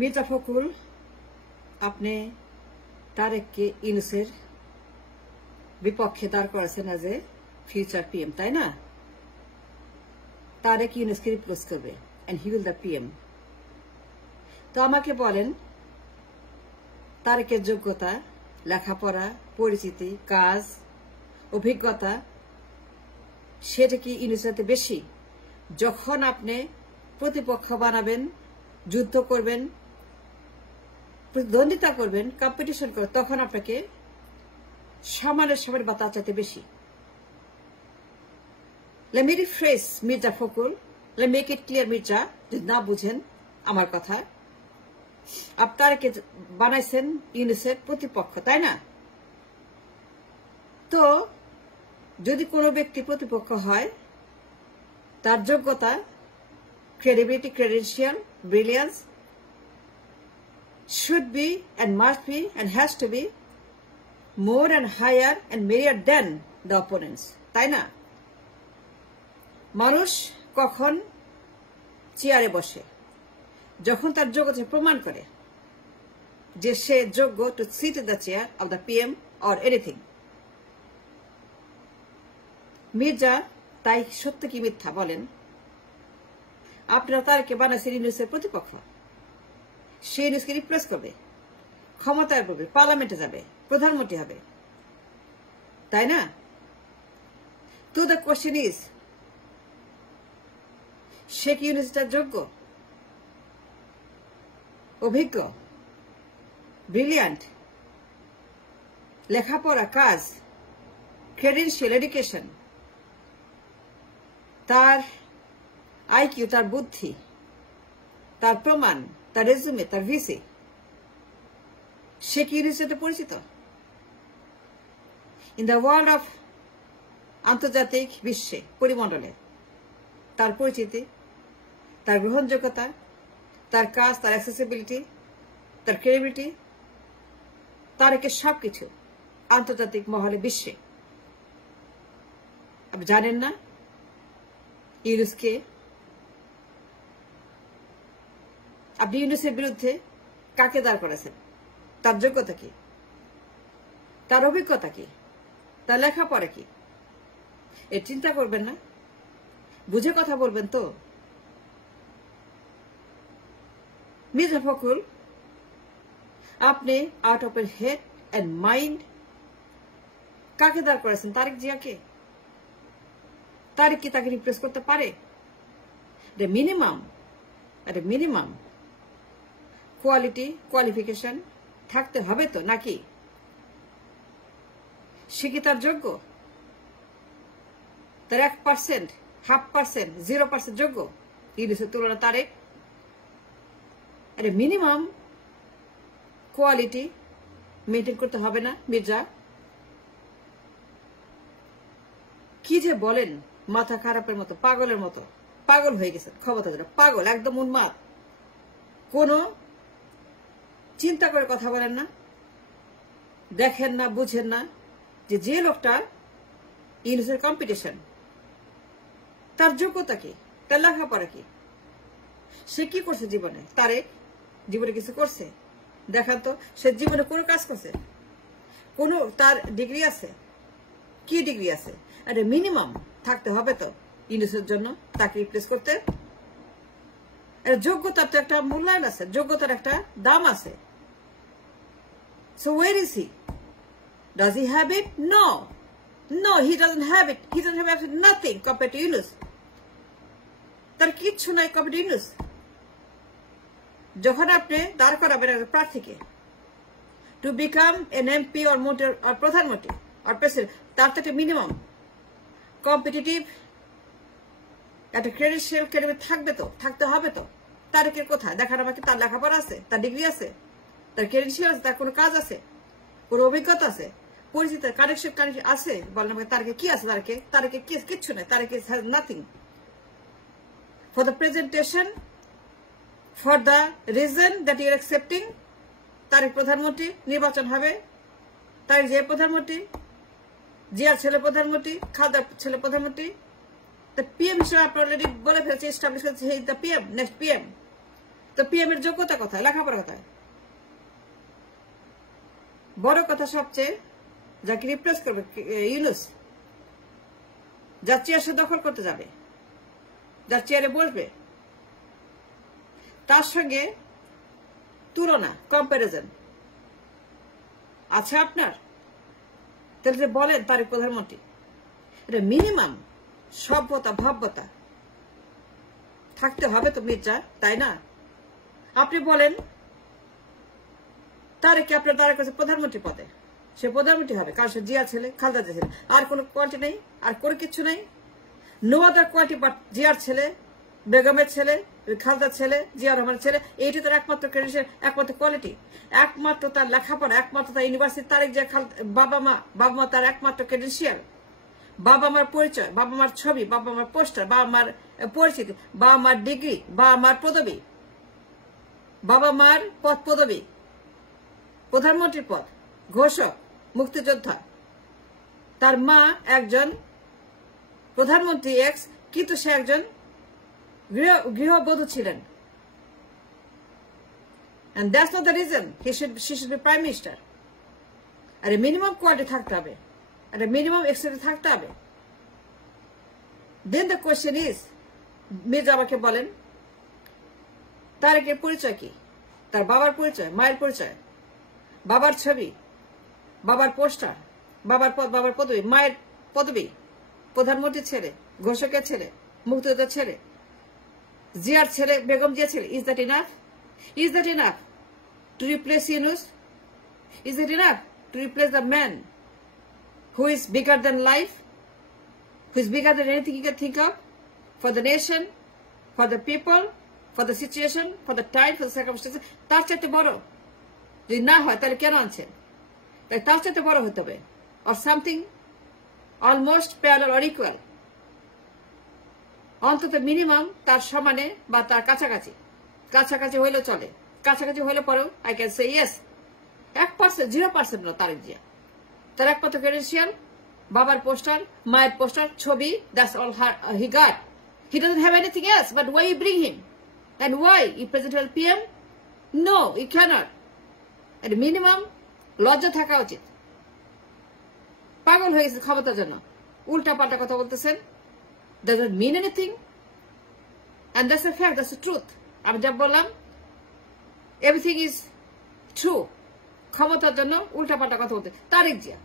মির্জা ফখরুল আপনি তারেককে ইউনূসের বিপক্ষে দাঁড় করেছেন এজ এ ফিউচার পিএম, তাই না? তারেক ইউনূসকে রিপ্লেস করবে and he will the PM. তো আমাকে বলেন, তারেকের যোগ্যতা, লেখাপড়া, পরিচিতি, কাজ, অভিজ্ঞতা সেটা কি ইউনূসের বেশি? যখন আপনি প্রতিপক্ষ বানাবেন, যুদ্ধ করবেন, প্রতিদ্বন্দ্বিতা করবেন, কম্পিটিশন করবেন, তখন আপনাকে সমানের সমান বা তার চাইতে বেশি। Let me rephrase Mirza Fakhrul, let me make it clear Mirza, যদি না বুঝেন আমার কথা। আপনাকে বানাইছেন ইউনূসের প্রতিপক্ষ, তাই না? তো যদি কোনো ব্যক্তি প্রতিপক্ষ হয়, তার যোগ্যতা, credibility, credential, brilliance should be and must be and has to be more and higher and merrier than the opponents, তাই না? মানুষ কখন চেয়ারে বসে? যখন তার যোগ্যতা প্রমাণ করে যে সে যোগ্য to sit in the chair of the PM or anything. Mirza তাই সত্য কি মিথ্যা বলেন? আপনারা তারকে বানাইছেন ইউনূসের প্রতিপক্ষ, সে ইউনূসকে রিপ্লেস করবে, ক্ষমতায় করবে, পার্লামেন্টে যাবে, প্রধানমন্ত্রী হবে, তাই না? তো দ্য কোয়েশ্চেন ইজ, সে কি ইউনূসটার যোগ্য, অভিজ্ঞ, ব্রিলিয়ান্ট, লেখাপড়া, কাজ, ক্রেডেনশিয়াল, এডুকেশন, তার আইকিউ, তার বুদ্ধি, তার প্রমাণ, তার রেজুমে, তার ভিসি, সে কি ইউনূসের সাথে পরিচিত? ইন দ্য ওয়ার্ল্ড অফ আন্তর্জাতিক বিশ্বে, পরিমণ্ডলে তার পরিচিতি, তার গ্রহণযোগ্যতা, তার কাজ, তার অ্যাক্সেসিবিলিটি, তার ক্রেডিবিলিটি, তার একে সবকিছু আন্তর্জাতিক মহলে, বিশ্বে। আপনি জানেন না ইউনূসকে? আপনি ইউনূসের বিরুদ্ধে কাকে দাঁড় করেছেন? তার যোগ্যতা কি, তার অভিজ্ঞতা কি, তার লেখাপড়া কি? এর চিন্তা করবেন না? বুঝে কথা বলবেন তো? মির্জা ফখরুল, আপনি আউট অফ এর হেড এন্ড মাইন্ড কাকে দাঁড় করেছেন? তারেক জিয়াকে। তারেক কি তাকে রিপ্লেস করতে পারে? মিনিমাম কোয়ালিটি, কোয়ালিফিকেশন থাকতে হবে তো, নাকি? সে কি তার যোগ্য? তার 1%, 0.5%, 0% যোগ্য ইউনূসের তুলনা তারেক? মিনিমাম কোয়ালিটি মেনটেন করতে হবে না মির্জা? কি যে বলেন, মাথা খারাপের মতো, পাগলের মতো। পাগল হয়ে গেছেন, ক্ষমতা ধরে পাগল, একদম উন্মাদ। কোনো চিন্তা করে কথা বলেন না, দেখেন না, বুঝেন না যে লোকটা ইউনূসের কম্পিটিশন, তার যোগ্যতা কি, তার লেখাপড়া কি, সে কি করছে জীবনে? তারেক জীবনে কিছু করছে? দেখান তো সে জীবনে কোনো কাজ করছে? কোনো তার ডিগ্রি আছে? কি ডিগ্রি আছে? মিনিমাম থাকতে হবে তো ইউনূসের জন্য তাকে রিপ্লেস করতে। যোগ্যতার তো একটা মূল্যায়ন আছে, যোগ্যতার একটা দাম আছে। So where is he? Does he have it? No, he doesn't have it. He doesn't have nothing compare to Yunus. তার কিচ্ছু নাই কম্পেয়ার টু ইউনূস। যখন আপনি দাঁড় করাবেন একটা প্রার্থীকে to become N MP or মন্ত্রী অর প্রধানমন্ত্রী অর প্রেসিডেন্ট, তার তো একটা মিনিমাম কম্পিটিটিভ একটা ক্রেডেনশিয়াল থাকবে তো, থাকতে হবে তো। তারেকের কোথায়? দেখার আমাকে তার লেখাপড়া আছে, তার ডিগ্রি আছে, তার ক্রেডেনশিয়াল আছে, তার কোনো কাজ আছে, কোনো অভিজ্ঞতা আছে, পরিচিত কানেকশন আছে? বলেন আমাকে তারেকে কি আছে? তারেকে কিচ্ছু নেই। তারেকে has nothing. For the presentation, for the reason that you are accepting, Tarek প্রধানমন্ত্রী নির্বাচন হবে, তারেক যে প্রধানমন্ত্রী, জিয়া ছেলে প্রধানমন্ত্রী, খালেদা ছেলে প্রধানমন্ত্রী, পিএম হিসেবে আপনি অলরেডি বলে ফেলছে, এস্টাবলিশ করেছে, he is the PM, next PM. তো পিএম এর যোগ্যতা কোথায়, লেখাপড়া কোথায়? বড় কথা সবচেয়ে, যাকে রিপ্লেস করবে ইউনূস, যার চেয়ার সে দখল করতে যাবে, যার চেয়ারে বসবে, তার সঙ্গে তুলনা, কম্পারিজন আছে আপনার? তাহলে যে বলেন তারিক প্রধানমন্ত্রী, এটা মিনিমাম সভ্যতা ভব্যতা থাকতে হবে তো মির্জা, তাই না? আপনি বলেন তারেককে আপনার দ্বারা কাছে প্রধানমন্ত্রী পদে, সে প্রধানমন্ত্রী হবে, কারণ সে জিয়া ছেলে, খালেদা ছেলে, আর কোনো কোয়ালিটি নেই, আর কোনো কিছু নেই। নো আদার কোয়ালিটি বাট জিয়ার ছেলে, বেগমের ছেলে, খালেদার ছেলে, জিয়া রহমানের ছেলে, এইটি তার একমাত্র ক্রেডিট, একমাত্র কোয়ালিটি, একমাত্র তার লেখাপড়া, একমাত্র তার ইউনিভার্সিটি। তারেক জিয়া বাবা মা তার একমাত্র ক্রেডেন্সিয়াল, বাবা মার পরিচয়, বাবা মার ছবি, বাবা মার পোস্টার, বাবা মার পরিচিতি, বাবা মার ডিগ্রি, বাবা মার পদবি, বাবা মার পদ পদবি, প্রধানমন্ত্রীর পদ, ঘোষক, মুক্তিযোদ্ধা। তার মা একজন প্রধানমন্ত্রী এক্স, কিন্তু সে একজন গৃহবধূ ছিলেন। And that's not the reason she should be prime minister. আর মিনিমাম কোয়ালিটি থাকতে হবে, একটা মিনিমাম এক্সপিরিয়েন্স থাকতে হবে। Then the question is, Mirza আমাকে বলেন তারেকের পরিচয় কি? তার বাবার পরিচয়, মায়ের পরিচয়, বাবার ছবি, বাবার পোস্টার, বাবার পদ, বাবার পদবি, মায়ের পদবি, প্রধানমন্ত্রীর ছেলে, ঘোষকের ছেলে, মুক্তিযোদ্ধার ছেলে, জিয়ার ছেলে, বেগম জিয়া ছেলে। Is that enough? Is that enough to replace Yunus? Is it enough to replace the man who is bigger than life, who is bigger than anything you can think of, for the nation, for the people, for the situation, for the time, for the circumstances? তার চাইতে বড় যদি না হয় তাহলে কেন আনছেন? তাই তার চাইতে বড় হতে হবে, or something almost parallel or equal, অন্তত মিনিমাম তার সমানে বা তার কাছাকাছি। কাছাকাছি হইলে চলে, কাছাকাছি হইলে পরেও আই ক্যান সে ইয়েস। 1%, 0% না তারেক জিয়া। তার একমাত্র ক্রেডেন্সিয়াল, বাবার পোস্টার, মায়ের পোস্টার, ছবি, that's all he got. He doesn't have anything else, but why you bring him and why you present him PM? No, you can't. এর মিনিমাম লজ্জা থাকা উচিত। পাগল হয়ে গেছে ক্ষমতার জন্য, উল্টা পাল্টা কথা বলতেছেন। doesn't mean anything, and that's a fact, that's the truth. আমি যা বললাম এভরিথিং ইজ ট্রু। ক্ষমতার জন্য উল্টা পাল্টা কথা বলতে তারেক জিয়া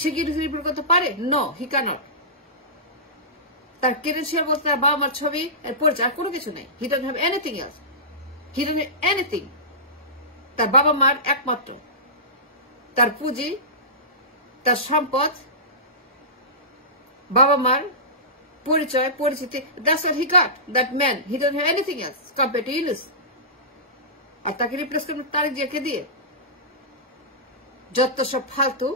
সে কি রিপোর্ট করতে পারে? নো, হি ক্যানট। তার ক্রেডেন্সিয়াল বলতে তার বাবা মার ছবি, এর পরিচয়, কোনো কিছু নেই। হি don't have anything else, he don't have anything. তার বাবা মার একমাত্র, তার পুঁজি, তার সম্পদ, বাবা মার পরিচয়, পরিচিতি, that's what he got, that man. He don't have anything else compared to Yunus. আর তাকে রিপ্লেস করবেন তারেক জিয়াকে দিয়ে। যত সব ফালতু